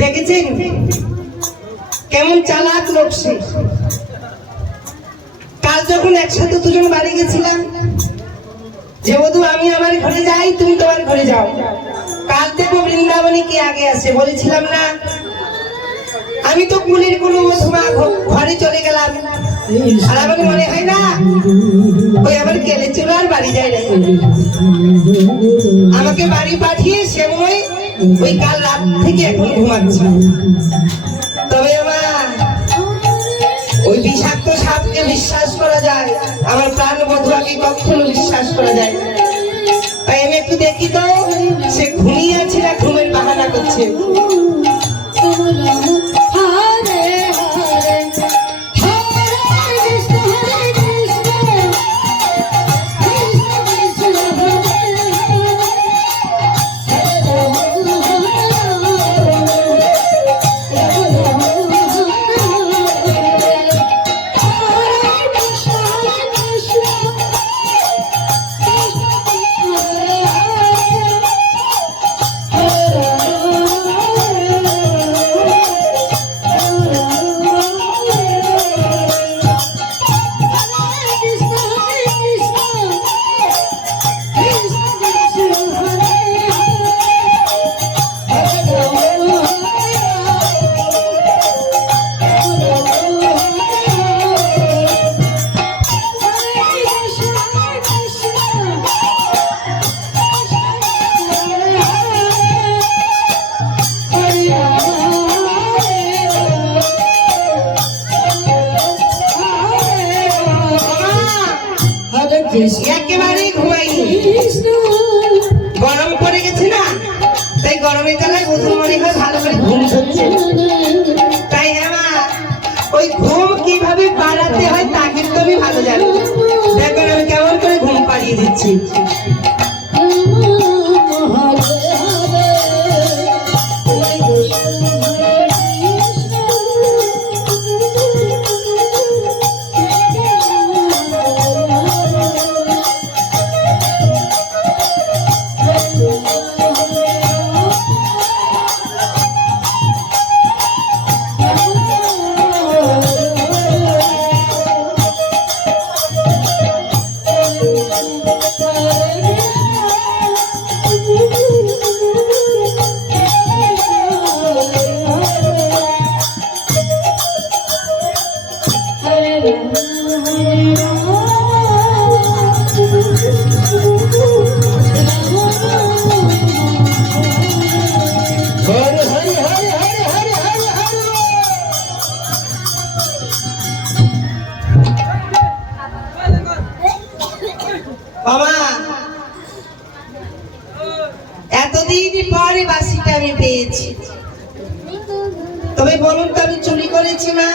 দেখেছেন কেমন চালাক লোক সে। কাল যখন একসাথে দুজন বাড়ি গেছিলাম, যে বধূ আমি আমার ঘরে যাই তুমি তোমার ঘরে যাও, কাল দেখো বৃন্দাবনে কে আগে আসে। বলেছিলাম না আমি তো কুলির কোনো বধূমা ঘরে চলে গেলাম, আর আমার মনে হয় না ওই আবার গেলে চলো আর বাড়ি যায় না, আমাকে বাড়ি পাঠিয়ে সে ওই কাল রাত থেকে এখন ঘুমাচ্ছে। তবে আমার ওই বিষাক্ত সাপকে বিশ্বাস করা যায়, আমার প্রাণ বধুয়াকে কখনো বিশ্বাস করা যায়। তাই আমি একটু দেখি তো সে ঘুমিয়ে আছে না ঘুমের বাহানা করছে। একেবারে ঘুমাইনি, গরম পড়ে গেছে না, তাই গরমের জ্বালায় বধূর মনে হয় ভালো করে ঘুম ধরছে। তাই আমার ওই ঘুম কিভাবে পাড়াতে হয় তা কিন্তু আমি ভালো জানি। দেখবেন আমি কেমন করে ঘুম পাড়িয়ে দিচ্ছি। এতদিন পরে বাসিটা আমি পেয়েছি। তবে বলুন তো আমি চুরি করেছি না?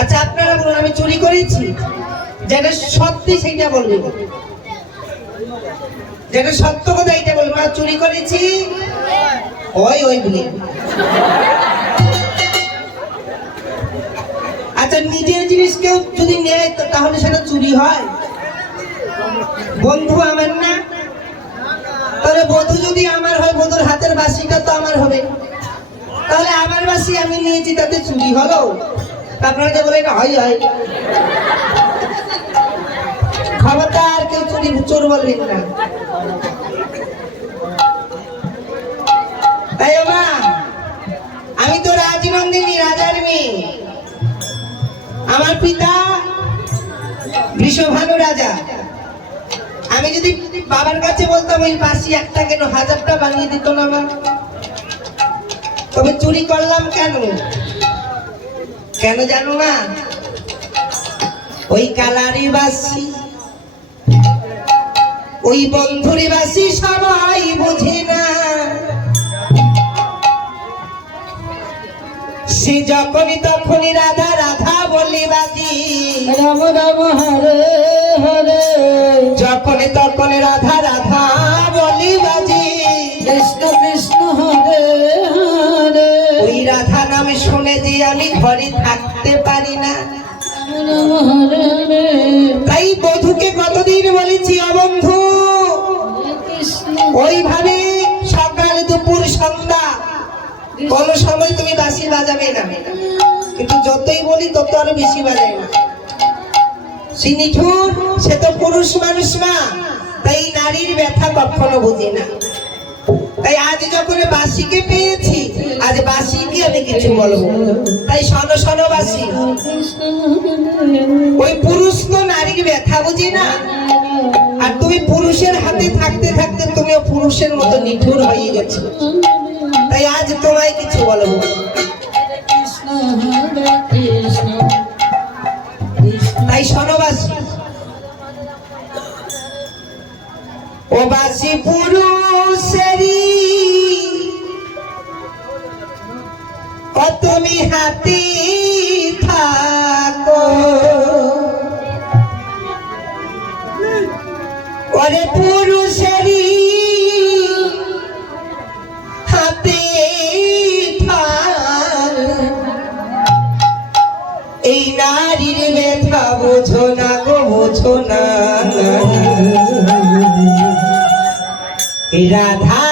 আচ্ছা আপনারা বলুন আমি চুরি করেছি? যেটা সত্যি সেইটা বলবেন, যেটা সত্য কথা এইটা বলবেন। আর চুরি করেছি ওই বলে। আচ্ছা নিজের জিনিস কেউ যদি নেয় তাহলে সেটা চুরি হয়? বন্ধু আমার না, তাহলে বধূ যদি আমার হয়, বধূর হাতের বাসিটা তো আমার হবে, তাহলে আমার বাসি আমি নিয়েছি তাতে চুরি হলো? আপনারা যে বলে হয় খবরদার কেউ চুরি চোর বলবেন না। তাই মা আমি তো রাজনন্দিনী, রাজার মেয়ে, আমার পিতা বৃষভানু রাজা। আমি যদি বাবার কাছে বলতাম ওই বাসি একটা কেন, 1000টা বানিয়ে দিত না আমার। তবে চুরি করলাম কেন? কেন জানো না? ওই কালারি বাসি, ওই বন্ধুরি বাসি সবাই বুঝে না। সে যখনই তখনই রাধা রাধা বলি বাজি, রাম রাম হরে হরে, যখনই তখনই রাধা রাধা বলি বাজি। কৃষ্ণ কৃষ্ণ হরে হরে, ওই রাধা নাম শুনে যে আমি ঘরে থাকতে পারি না। রাম রাম হরে হরে, তাই বধূকে কতদিন বলেছি, ও বন্ধু কৃষ্ণ ওইভাবে সকাল দুপুর সন্ধ্যা কোন সময় তুমি বাঁশি বাজাবে না। কিন্তু যতই বলি তত আরো বেশি বাজায় না। সে নিঠুর, সে তো পুরুষ মানুষ না, তাই নারীর ব্যথা কখনো বুঝে না। তাই আজ যখন বাঁশিকে পেয়েছি, আজ বাঁশিকে আমি কিছু বলবো। তাই শোনো শোনো বাঁশি, কৃষ্ণ হরে ওই পুরুষ তো নারীর ব্যথা বুঝে না, আর তুমি পুরুষের হাতে থাকতে থাকতে তুমিও পুরুষের মতো নিঠুর হয়ে গেছো। তাই আজ তোমায় কিছু বলবো। কৃষ্ণ হরে কৃষ্ণ কৃষ্ণ, তাই শোনো বাসি, ও বাসি পুরুষেরই ও তুমি হাতে থাকো, ওরে পুরুষেরই হাতে থাকো, এই নারীর ব্যথা বোঝো না গো, বোঝো না। রাধা